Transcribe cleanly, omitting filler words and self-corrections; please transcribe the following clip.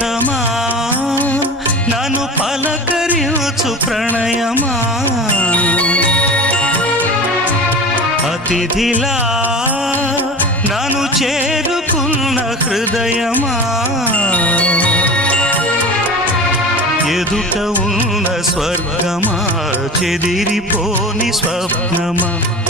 ప్రియతమా నన్ను పలకరించు ప్రణయమా అతిథిలా నన్ను చేరుకున్న హృదయమా ఎదుట ఉన్న స్వర్గమా చెదిరిపోని స్వప్నమా